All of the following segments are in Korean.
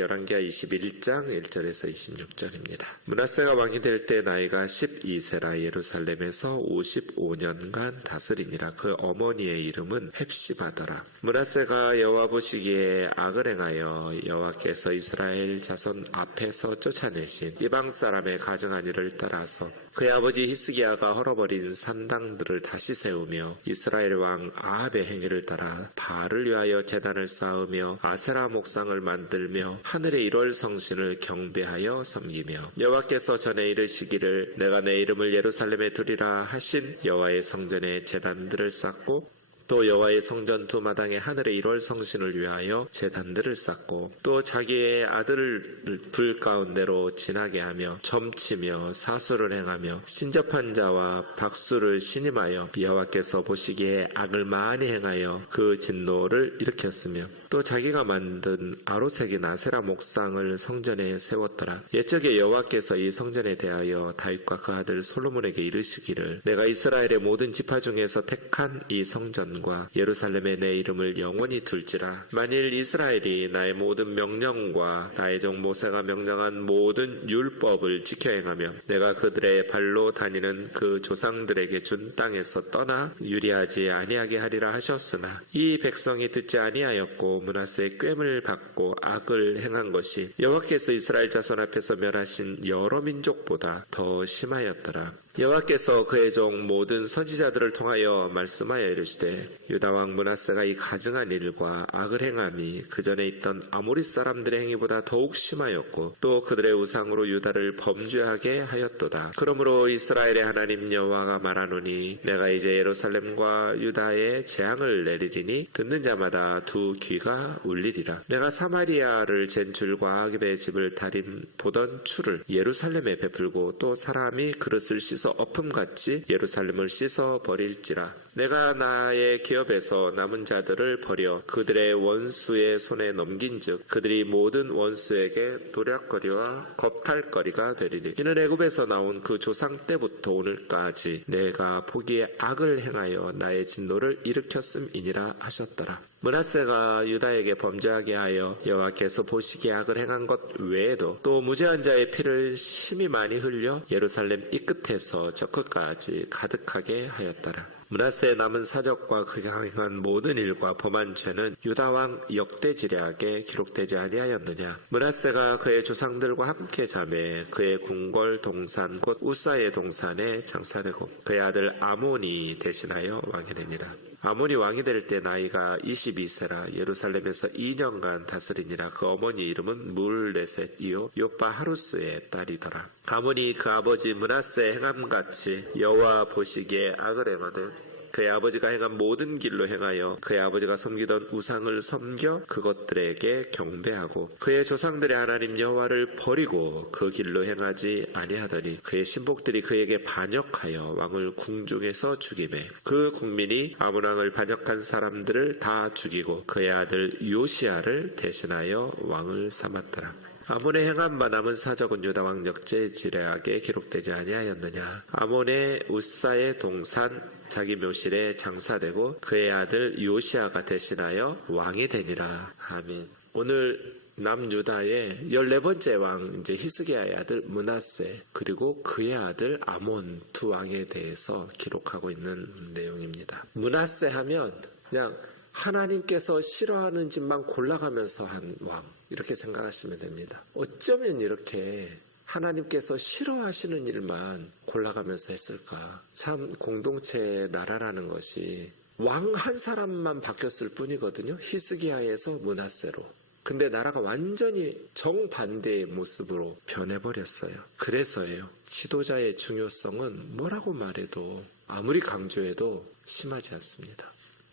열왕기하 21장 1절에서 26절입니다. 므낫세가 왕이 될 때 나이가 12세라 예루살렘에서 55년간 다스리니라. 그 어머니의 이름은 헵시바더라. 므낫세가 여호와 보시기에 악을 행하여 여호와께서 이스라엘 자손 앞에서 쫓아내신 이방 사람의 가증한 일을 따라서 그의 아버지 히스기야가 헐어버린 산당들을 다시 세우며 이스라엘 왕 아합의 행위를 따라 바알을 위하여 제단을 쌓으며 아세라 목상을 만들며 하늘의 1월 성신을 경배하여 섬기며 여호와께서 전에 이르시기를 내가 내 이름을 예루살렘에 두리라 하신 여호와의 성전에 제단들을 쌓고 또 여호와의 성전 두 마당에 하늘의 1월 성신을 위하여 제단들을 쌓고 또 자기의 아들을 불 가운데로 지나게 하며 점치며 사수를 행하며 신접한 자와 박수를 신임하여 여호와께서 보시기에 악을 많이 행하여 그 진노를 일으켰으며 또 자기가 만든 아로색인 아세라 목상을 성전에 세웠더라. 옛적에 여호와께서 이 성전에 대하여 다윗과 그 아들 솔로몬에게 이르시기를 내가 이스라엘의 모든 지파 중에서 택한 이 성전 예루살렘에 내 이름을 영원히 둘지라. 만일 이스라엘이 나의 모든 명령과 나의 종 모세가 명령한 모든 율법을 지켜 행하며 내가 그들의 발로 다니는 그 조상들에게 준 땅에서 떠나 유리하지 아니하게 하리라 하셨으나 이 백성이 듣지 아니하였고 므낫세의 꾀을 받고 악을 행한 것이 여호와께서 이스라엘 자손 앞에서 멸하신 여러 민족보다 더 심하였더라. 여호와께서 그의 종 모든 선지자들을 통하여 말씀하여 이르시되 유다왕 므낫세가 이 가증한 일과 악을 행함이 그 전에 있던 아모리 사람들의 행위보다 더욱 심하였고 또 그들의 우상으로 유다를 범죄하게 하였도다. 그러므로 이스라엘의 하나님 여호와가 말하노니 내가 이제 예루살렘과 유다에 재앙을 내리리니 듣는 자마다 두 귀가 울리리라. 내가 사마리아를 잰 줄과 아깁의 집을 다림 보던 추를 예루살렘에 베풀고 또 사람이 그릇을 씻어 엎음같이 예루살렘을 씻어 버릴지라. 내가 나의 기업에서 남은 자들을 버려 그들의 원수의 손에 넘긴즉 그들이 모든 원수에게 도략거리와 겁탈거리가 되리니 이는 애굽에서 나온 그 조상 때부터 오늘까지 내가 보기에 악을 행하여 나의 진노를 일으켰음이니라 하셨더라. 므낫세가 유다에게 범죄하게 하여 여호와께서 보시기에 악을 행한 것 외에도 또 무죄한 자의 피를 심히 많이 흘려 예루살렘 이 끝에서 저 끝까지 가득하게 하였더라. 므낫세의 남은 사적과 그가 행한 모든 일과 범한 죄는 유다왕 역대지략에 기록되지 아니하였느냐. 므낫세가 그의 조상들과 함께 자매 그의 궁궐 동산 곧 우사의 동산에 장사되고 그의 아들 아몬이 대신하여 왕이 되니라. 아몬이 왕이 될 때 나이가 22세라 예루살렘에서 2년간 다스리니라. 그 어머니 이름은 물레셋이요 요빠 하루스의 딸이더라. 아몬이 그 아버지 므낫세 행함같이 여호와 보시기에 악을 행하되 그의 아버지가 행한 모든 길로 행하여 그의 아버지가 섬기던 우상을 섬겨 그것들에게 경배하고 그의 조상들의 하나님 여호와를 버리고 그 길로 행하지 아니하더니 그의 신복들이 그에게 반역하여 왕을 궁중에서 죽이매 그 국민이 아몬 왕을 반역한 사람들을 다 죽이고 그의 아들 요시야를 대신하여 왕을 삼았더라. 아몬의 행한 바 남은 사적은 유다왕 역대지략에 기록되지 아니하였느냐. 아몬의 우사의 동산 자기 묘실에 장사되고 그의 아들 요시야가 대신하여 왕이 되니라. 아멘. 오늘 남유다의 14번째 왕 이제 히스기야의 아들 므낫세 그리고 그의 아들 아몬 두 왕에 대해서 기록하고 있는 내용입니다. 므낫세 하면 그냥 하나님께서 싫어하는 짓만 골라가면서 한 왕 이렇게 생각하시면 됩니다. 어쩌면 이렇게 하나님께서 싫어하시는 일만 골라가면서 했을까? 참 공동체의 나라라는 것이 왕 한 사람만 바뀌었을 뿐이거든요. 히스기야에서 므낫세로. 근데 나라가 완전히 정반대의 모습으로 변해버렸어요. 그래서예요. 지도자의 중요성은 뭐라고 말해도 아무리 강조해도 심하지 않습니다.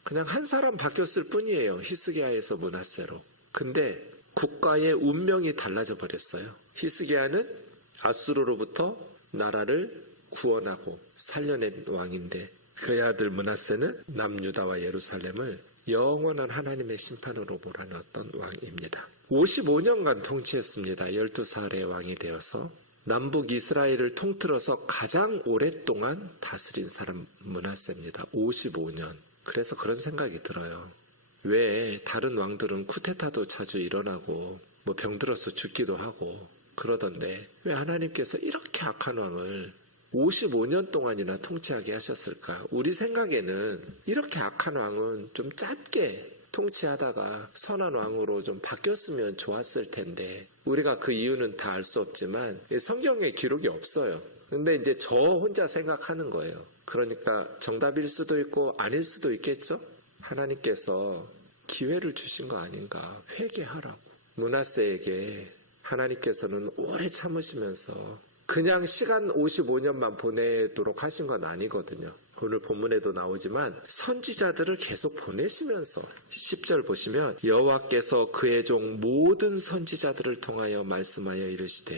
그냥 한 사람 바뀌었을 뿐이에요. 히스기야에서 므낫세로. 근데 국가의 운명이 달라져 버렸어요. 히스기야는 아수르로부터 나라를 구원하고 살려낸 왕인데 그의 아들 므낫세는 남유다와 예루살렘을 영원한 하나님의 심판으로 몰아넣었던 왕입니다. 55년간 통치했습니다. 12살의 왕이 되어서 남북 이스라엘을 통틀어서 가장 오랫동안 다스린 사람 므낫세입니다. 55년. 그래서 그런 생각이 들어요. 왜 다른 왕들은 쿠데타도 자주 일어나고 뭐 병들어서 죽기도 하고 그러던데 왜 하나님께서 이렇게 악한 왕을 55년 동안이나 통치하게 하셨을까? 우리 생각에는 이렇게 악한 왕은 좀 짧게 통치하다가 선한 왕으로 좀 바뀌었으면 좋았을 텐데 우리가 그 이유는 다 알 수 없지만 성경에 기록이 없어요. 근데 이제 저 혼자 생각하는 거예요. 그러니까 정답일 수도 있고 아닐 수도 있겠죠? 하나님께서 기회를 주신 거 아닌가? 회개하라고. 므낫세에게 하나님께서는 오래 참으시면서 그냥 시간 55년만 보내도록 하신 건 아니거든요. 오늘 본문에도 나오지만 선지자들을 계속 보내시면서 10절 보시면 여호와께서 그의 종 모든 선지자들을 통하여 말씀하여 이르시되,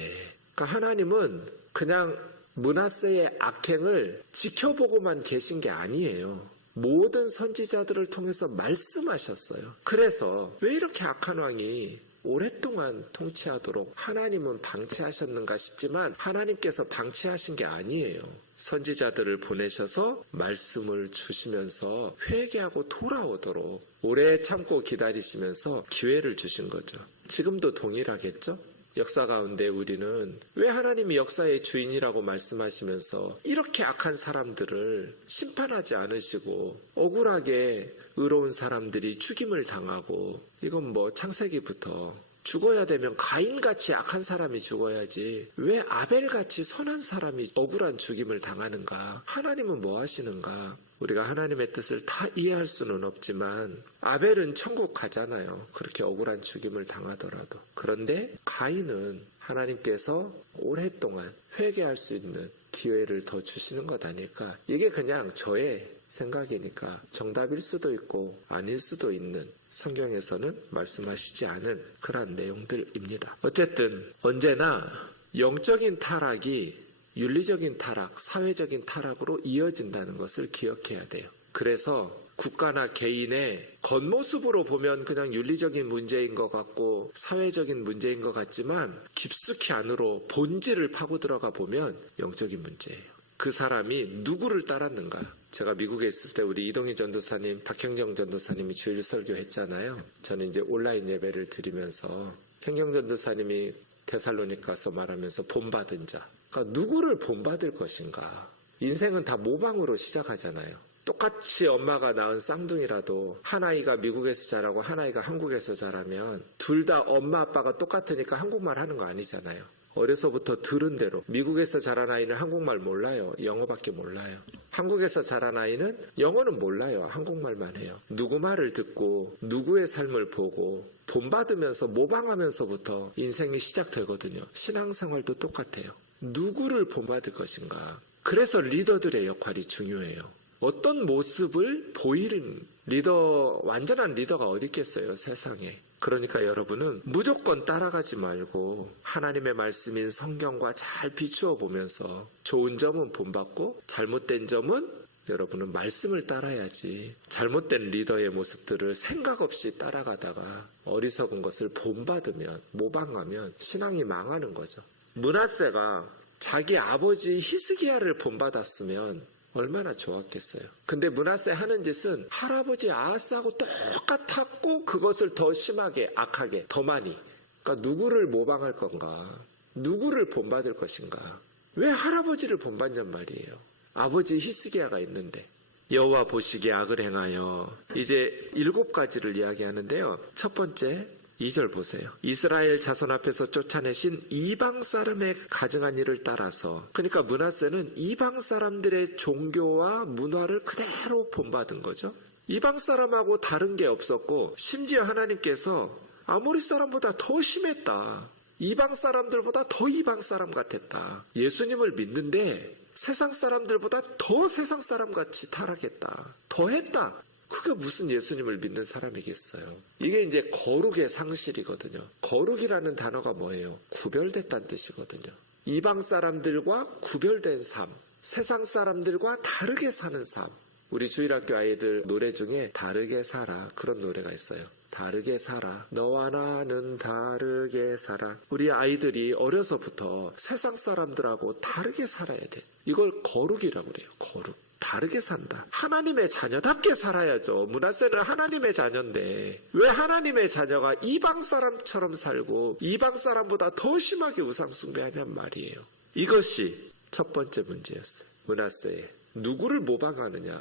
그러니까 하나님은 그냥 므낫세의 악행을 지켜보고만 계신 게 아니에요. 모든 선지자들을 통해서 말씀하셨어요. 그래서 왜 이렇게 악한 왕이 오랫동안 통치하도록 하나님은 방치하셨는가 싶지만 하나님께서 방치하신 게 아니에요. 선지자들을 보내셔서 말씀을 주시면서 회개하고 돌아오도록 오래 참고 기다리시면서 기회를 주신 거죠. 지금도 동일하겠죠? 역사 가운데 우리는 왜 하나님이 역사의 주인이라고 말씀하시면서 이렇게 악한 사람들을 심판하지 않으시고 억울하게 의로운 사람들이 죽임을 당하고, 이건 뭐 창세기부터 죽어야 되면 가인같이 악한 사람이 죽어야지 왜 아벨같이 선한 사람이 억울한 죽임을 당하는가? 하나님은 뭐 하시는가? 우리가 하나님의 뜻을 다 이해할 수는 없지만 아벨은 천국 가잖아요. 그렇게 억울한 죽임을 당하더라도. 그런데 가인은 하나님께서 오랫동안 회개할 수 있는 기회를 더 주시는 것 아닐까? 이게 그냥 저의 생각이니까 정답일 수도 있고 아닐 수도 있는, 성경에서는 말씀하시지 않은 그러한 내용들입니다. 어쨌든 언제나 영적인 타락이 윤리적인 타락, 사회적인 타락으로 이어진다는 것을 기억해야 돼요. 그래서 국가나 개인의 겉모습으로 보면 그냥 윤리적인 문제인 것 같고 사회적인 문제인 것 같지만 깊숙이 안으로 본질을 파고 들어가 보면 영적인 문제예요. 그 사람이 누구를 따랐는가? 제가 미국에 있을 때 우리 이동희 전도사님, 박형정 전도사님이 주일 설교했잖아요. 저는 이제 온라인 예배를 드리면서 형정 전도사님이 데살로니가서 말하면서 본받은 자, 그러니까 누구를 본받을 것인가? 인생은 다 모방으로 시작하잖아요. 똑같이 엄마가 낳은 쌍둥이라도 한 아이가 미국에서 자라고 한 아이가 한국에서 자라면 둘 다 엄마 아빠가 똑같으니까 한국말 하는 거 아니잖아요. 어려서부터 들은 대로 미국에서 자란 아이는 한국말 몰라요. 영어밖에 몰라요. 한국에서 자란 아이는 영어는 몰라요. 한국말만 해요. 누구 말을 듣고 누구의 삶을 보고 본받으면서 모방하면서부터 인생이 시작되거든요. 신앙생활도 똑같아요. 누구를 본받을 것인가? 그래서 리더들의 역할이 중요해요. 어떤 모습을 보이는 리더, 완전한 리더가 어디 있겠어요, 세상에. 그러니까 여러분은 무조건 따라가지 말고 하나님의 말씀인 성경과 잘 비추어 보면서 좋은 점은 본받고 잘못된 점은 여러분은 말씀을 따라야지, 잘못된 리더의 모습들을 생각 없이 따라가다가 어리석은 것을 본받으면, 모방하면 신앙이 망하는 거죠. 므낫세가 자기 아버지 히스기야를 본받았으면 얼마나 좋았겠어요. 근데 므낫세 하는 짓은 할아버지 아하스하고 똑같았고 그것을 더 심하게, 악하게, 더 많이. 그러니까 누구를 모방할 건가? 누구를 본받을 것인가? 왜 할아버지를 본받냔 말이에요. 아버지 히스기야가 있는데. 여호와 보시기에 악을 행하여, 이제 7가지를 이야기하는데요. 첫 번째 2절 보세요. 이스라엘 자손 앞에서 쫓아내신 이방 사람의 가증한 일을 따라서, 그러니까 므낫세는 이방 사람들의 종교와 문화를 그대로 본받은 거죠. 이방 사람하고 다른 게 없었고 심지어 하나님께서 아모리 사람보다 더 심했다. 이방 사람들보다 더 이방 사람 같았다. 예수님을 믿는데 세상 사람들보다 더 세상 사람같이 타락했다. 더 했다. 그게 무슨 예수님을 믿는 사람이겠어요. 이게 이제 거룩의 상실이거든요. 거룩이라는 단어가 뭐예요? 구별됐다는 뜻이거든요. 이방 사람들과 구별된 삶, 세상 사람들과 다르게 사는 삶. 우리 주일학교 아이들 노래 중에 다르게 살아, 그런 노래가 있어요. 다르게 살아, 너와 나는 다르게 살아. 우리 아이들이 어려서부터 세상 사람들하고 다르게 살아야 돼. 이걸 거룩이라고 그래요. 거룩. 바르게 산다. 하나님의 자녀답게 살아야죠. 므낫세는 하나님의 자녀인데 왜 하나님의 자녀가 이방 사람처럼 살고 이방 사람보다 더 심하게 우상 숭배하냔 말이에요. 이것이 첫 번째 문제였어요. 므낫세에 누구를 모방하느냐,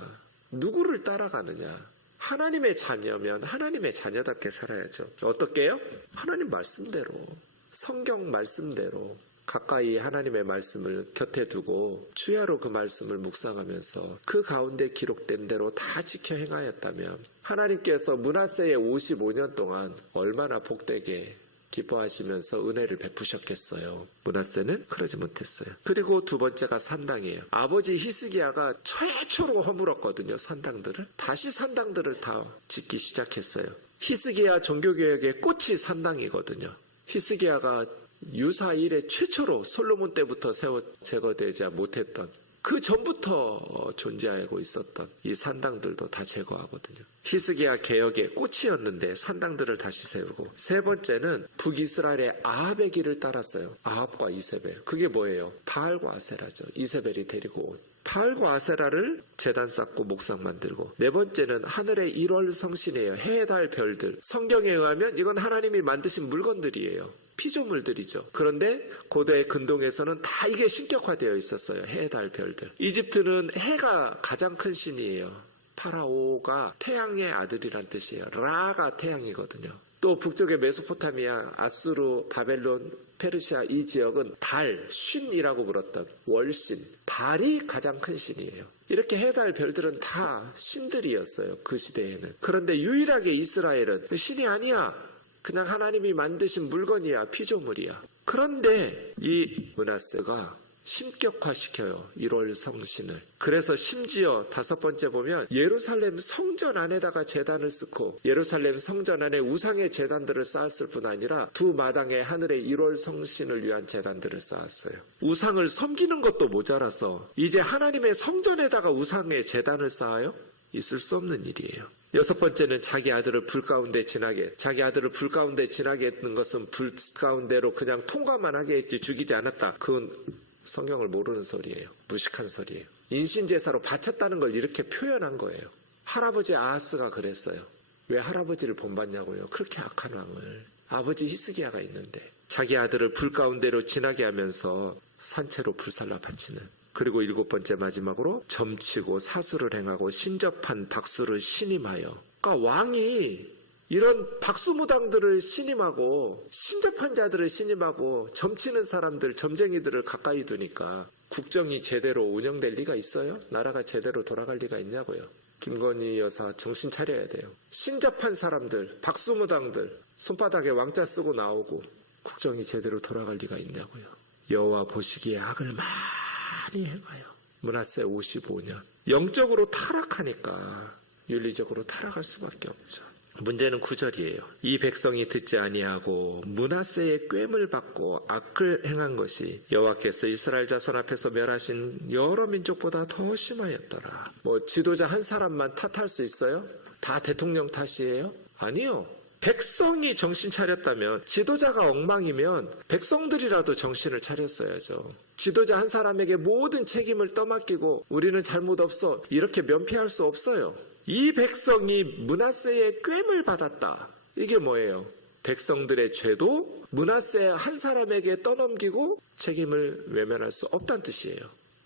누구를 따라가느냐. 하나님의 자녀면 하나님의 자녀답게 살아야죠. 어떻게요? 하나님 말씀대로, 성경 말씀대로 가까이 하나님의 말씀을 곁에 두고 주야로 그 말씀을 묵상하면서 그 가운데 기록된 대로 다 지켜 행하였다면 하나님께서 므낫세의 55년 동안 얼마나 복되게 기뻐하시면서 은혜를 베푸셨겠어요. 므낫세는 그러지 못했어요. 그리고 두 번째가 산당이에요. 아버지 히스기야가 최초로 허물었거든요. 산당들을. 다시 산당들을 다 짓기 시작했어요. 히스기야 종교개혁의 꽃이 산당이거든요. 히스기야가 유사 이래 최초로 솔로몬 때부터 제거되지 못했던 그 전부터 존재하고 있었던 이 산당들도 다 제거하거든요. 히스기야 개혁의 꽃이었는데 산당들을 다시 세우고, 세 번째는 북이스라엘의 아합의 길을 따랐어요. 아합과 이세벨. 그게 뭐예요? 바알과 아세라죠. 이세벨이 데리고 온. 바알과 아세라를 제단 쌓고 목상 만들고, 네 번째는 하늘의 1월 성신이에요. 해, 달, 별들. 성경에 의하면 이건 하나님이 만드신 물건들이에요. 피조물들이죠. 그런데 고대 근동에서는 다 이게 신격화되어 있었어요. 해, 달, 별들. 이집트는 해가 가장 큰 신이에요. 파라오가 태양의 아들이란 뜻이에요. 라가 태양이거든요. 또 북쪽의 메소포타미아, 아수르, 바벨론, 페르시아 이 지역은 달, 쉰이라고 불렀던 월신, 달이 가장 큰 신이에요. 이렇게 해, 달, 별들은 다 신들이었어요. 그 시대에는. 그런데 유일하게 이스라엘은 신이 아니야. 그냥 하나님이 만드신 물건이야. 피조물이야. 그런데 이 므낫세가 신격화시켜요. 1월 성신을. 그래서 심지어 다섯 번째 보면 예루살렘 성전 안에다가 제단을 쌓고 예루살렘 성전 안에 우상의 제단들을 쌓았을 뿐 아니라 두 마당에 하늘의 1월 성신을 위한 제단들을 쌓았어요. 우상을 섬기는 것도 모자라서 이제 하나님의 성전에다가 우상의 제단을 쌓아요? 있을 수 없는 일이에요. 여섯 번째는 자기 아들을 불 가운데 지나게 했는 것은 불 가운데로 그냥 통과만 하게 했지 죽이지 않았다. 그건 성경을 모르는 소리예요. 무식한 소리예요. 인신제사로 바쳤다는 걸 이렇게 표현한 거예요. 할아버지 아하스가 그랬어요. 왜 할아버지를 본받냐고요. 그렇게 악한 왕을. 아버지 히스기야가 있는데 자기 아들을 불 가운데로 지나게 하면서 산채로 불살라 바치는. 그리고 일곱 번째 마지막으로 점치고 사수를 행하고 신접한 박수를 신임하여. 그러니까 왕이 이런 박수무당들을 신임하고 신접한 자들을 신임하고 점치는 사람들, 점쟁이들을 가까이 두니까 국정이 제대로 운영될 리가 있어요? 나라가 제대로 돌아갈 리가 있냐고요. 김건희 여사 정신 차려야 돼요. 신접한 사람들, 박수무당들 손바닥에 왕자 쓰고 나오고 국정이 제대로 돌아갈 리가 있냐고요. 여호와 보시기에 악을 많이 행하여. 므낫세 55년. 영적으로 타락하니까 윤리적으로 타락할 수밖에 없죠. 문제는 9절이에요. 이 백성이 듣지 아니하고 므낫세의 꾀물 받고 악을 행한 것이 여호와께서 이스라엘 자손 앞에서 멸하신 여러 민족보다 더 심하였더라. 지도자 한 사람만 탓할 수 있어요? 다 대통령 탓이에요? 아니요. 백성이 정신 차렸다면, 지도자가 엉망이면 백성들이라도 정신을 차렸어야죠. 지도자 한 사람에게 모든 책임을 떠맡기고 우리는 잘못 없어 이렇게 면피할 수 없어요. 이 백성이 므낫세의 꾀물 받았다. 이게 뭐예요? 백성들의 죄도 므낫세 한 사람에게 떠넘기고 책임을 외면할 수 없다는 뜻이에요.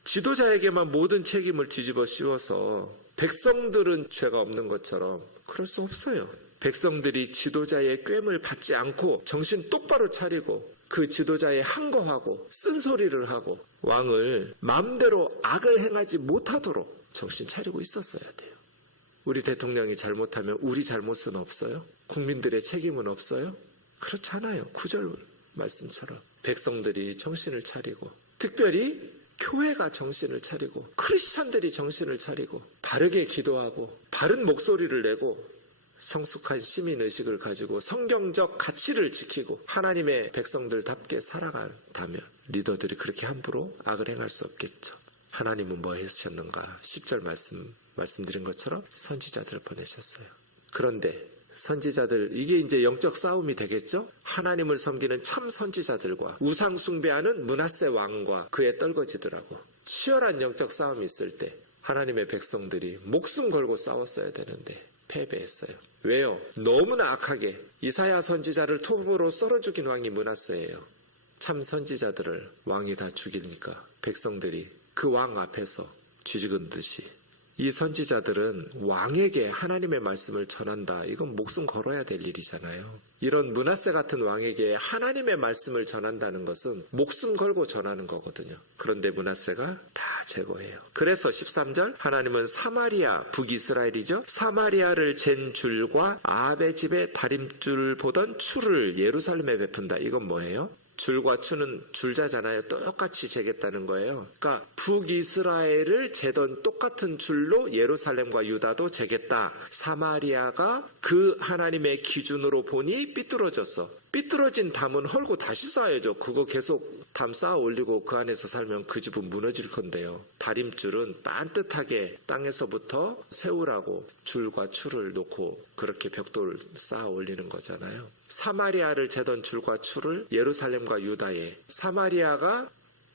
지도자에게만 모든 책임을 뒤집어 씌워서 백성들은 죄가 없는 것처럼 그럴 수 없어요. 백성들이 지도자의 꾀물 받지 않고 정신 똑바로 차리고 그 지도자에 항거하고 쓴소리를 하고 왕을 마음대로 악을 행하지 못하도록 정신 차리고 있었어야 돼요. 우리 대통령이 잘못하면 우리 잘못은 없어요? 국민들의 책임은 없어요? 그렇잖아요. 9절 말씀처럼 백성들이 정신을 차리고, 특별히 교회가 정신을 차리고 크리스찬들이 정신을 차리고 바르게 기도하고 바른 목소리를 내고 성숙한 시민의식을 가지고 성경적 가치를 지키고 하나님의 백성들답게 살아간다면 리더들이 그렇게 함부로 악을 행할 수 없겠죠. 하나님은 뭐 하셨는가? 10절 말씀드린 것처럼 선지자들을 보내셨어요. 그런데 선지자들, 이게 이제 영적 싸움이 되겠죠? 하나님을 섬기는 참 선지자들과 우상 숭배하는 므낫세 왕과 그의 떨거지들하고 치열한 영적 싸움이 있을 때 하나님의 백성들이 목숨 걸고 싸웠어야 되는데 패배했어요. 왜요? 너무나 악하게 이사야 선지자를 톱으로 썰어 죽인 왕이 므낫세예요. 참 선지자들을 왕이 다 죽이니까 백성들이 그 왕 앞에서 쥐죽은 듯이, 이 선지자들은 왕에게 하나님의 말씀을 전한다. 이건 목숨 걸어야 될 일이잖아요. 이런 므낫세 같은 왕에게 하나님의 말씀을 전한다는 것은 목숨 걸고 전하는 거거든요. 그런데 므낫세가 다 제거해요. 그래서 13절, 하나님은 사마리아, 북이스라엘이죠. 사마리아를 잰 줄과 아합의 집에 다림줄 보던 추를 예루살렘에 베푼다. 이건 뭐예요? 줄과 추는 줄자잖아요. 똑같이 재겠다는 거예요. 그러니까 북이스라엘을 재던 똑같은 줄로 예루살렘과 유다도 재겠다. 사마리아가 그 하나님의 기준으로 보니 삐뚤어졌어. 삐뚤어진 담은 헐고 다시 쌓아야죠. 그거 계속 담 쌓아 올리고 그 안에서 살면 그 집은 무너질 건데요. 다림줄은 빤듯하게 땅에서부터 세우라고 줄과 추를 놓고 그렇게 벽돌을 쌓아 올리는 거잖아요. 사마리아를 재던 줄과 추를 예루살렘과 유다에, 사마리아가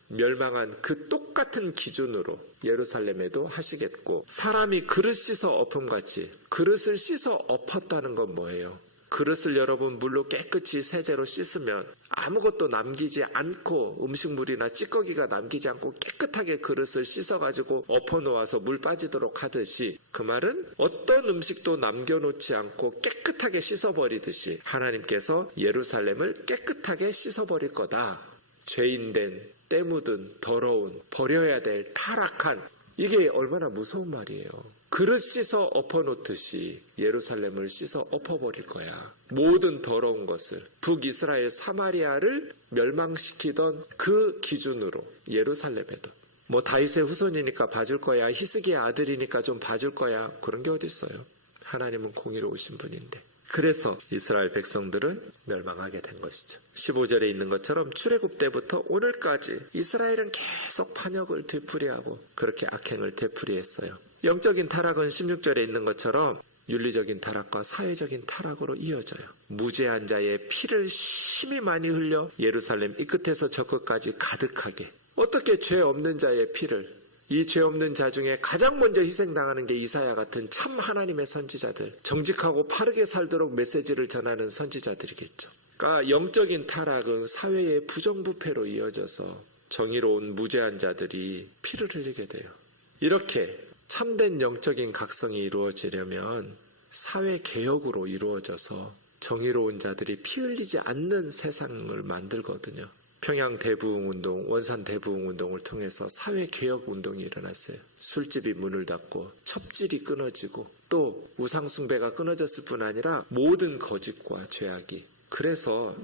멸망한 그 똑같은 기준으로 예루살렘에도 하시겠고, 사람이 그릇 씻어 엎음같이 그릇을 씻어 엎었다는 건 뭐예요? 그릇을 여러분 물로 깨끗이 세제로 씻으면 아무것도 남기지 않고, 음식물이나 찌꺼기가 남기지 않고 깨끗하게 그릇을 씻어가지고 엎어놓아서 물 빠지도록 하듯이, 그 말은 어떤 음식도 남겨놓지 않고 깨끗하게 씻어버리듯이 하나님께서 예루살렘을 깨끗하게 씻어버릴 거다. 죄인된, 때 묻은, 더러운, 버려야 될 타락한, 이게 얼마나 무서운 말이에요. 그릇 씻어 엎어놓듯이 예루살렘을 씻어 엎어버릴 거야. 모든 더러운 것을, 북이스라엘 사마리아를 멸망시키던 그 기준으로 예루살렘에도, 뭐 다윗의 후손이니까 봐줄 거야, 히스기야 아들이니까 좀 봐줄 거야, 그런 게 어디 있어요. 하나님은 공의로우신 분인데. 그래서 이스라엘 백성들은 멸망하게 된 것이죠. 15절에 있는 것처럼 출애굽 때부터 오늘까지 이스라엘은 계속 반역을 되풀이하고 그렇게 악행을 되풀이했어요. 영적인 타락은 16절에 있는 것처럼 윤리적인 타락과 사회적인 타락으로 이어져요. 무죄한 자의 피를 심히 많이 흘려 예루살렘 이 끝에서 저 끝까지 가득하게. 어떻게 죄 없는 자의 피를, 이 죄 없는 자 중에 가장 먼저 희생당하는 게 이사야 같은 참 하나님의 선지자들, 정직하고 바르게 살도록 메시지를 전하는 선지자들이겠죠. 그러니까 영적인 타락은 사회의 부정부패로 이어져서 정의로운 무죄한 자들이 피를 흘리게 돼요. 이렇게 참된 영적인 각성이 이루어지려면 사회개혁으로 이루어져서 정의로운 자들이 피 흘리지 않는 세상을 만들거든요. 평양 대부흥운동, 원산 대부흥운동을 통해서 사회개혁운동이 일어났어요. 술집이 문을 닫고 첩질이 끊어지고 또 우상숭배가 끊어졌을 뿐 아니라 모든 거짓과 죄악이. 그래서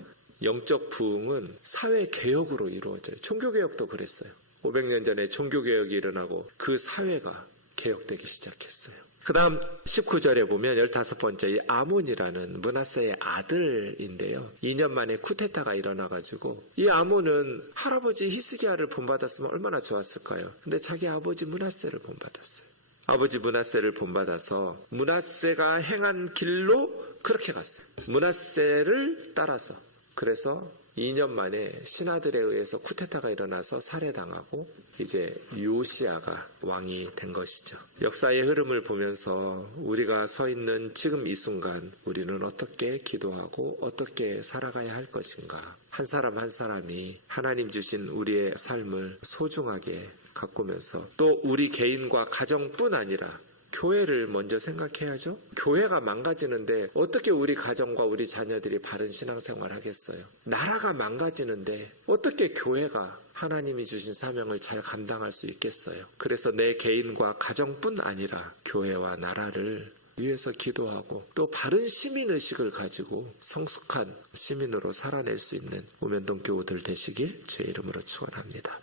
영적 부흥은 사회개혁으로 이루어져요. 종교개혁도 그랬어요. 500년 전에 종교개혁이 일어나고 그 사회가 개혁되기 시작했어요. 그 다음 19절에 보면 15번째 이 아몬이라는 므낫세의 아들인데요. 2년 만에 쿠데타가 일어나가지고, 이 아몬은 할아버지 히스기야를 본받았으면 얼마나 좋았을까요? 근데 자기 아버지 므낫세를 본받았어요. 아버지 므낫세를 본받아서 므낫세가 행한 길로 그렇게 갔어요. 므낫세를 따라서. 그래서 2년 만에 신하들에 의해서 쿠데타가 일어나서 살해당하고 이제 요시야가 왕이 된 것이죠. 역사의 흐름을 보면서 우리가 서 있는 지금 이 순간 우리는 어떻게 기도하고 어떻게 살아가야 할 것인가. 한 사람 한 사람이 하나님 주신 우리의 삶을 소중하게 가꾸면서 또 우리 개인과 가정뿐 아니라 교회를 먼저 생각해야죠. 교회가 망가지는데 어떻게 우리 가정과 우리 자녀들이 바른 신앙생활을 하겠어요. 나라가 망가지는데 어떻게 교회가 하나님이 주신 사명을 잘 감당할 수 있겠어요. 그래서 내 개인과 가정뿐 아니라 교회와 나라를 위해서 기도하고 또 바른 시민의식을 가지고 성숙한 시민으로 살아낼 수 있는 우면동 교우들 되시길 주의 이름으로 축원합니다.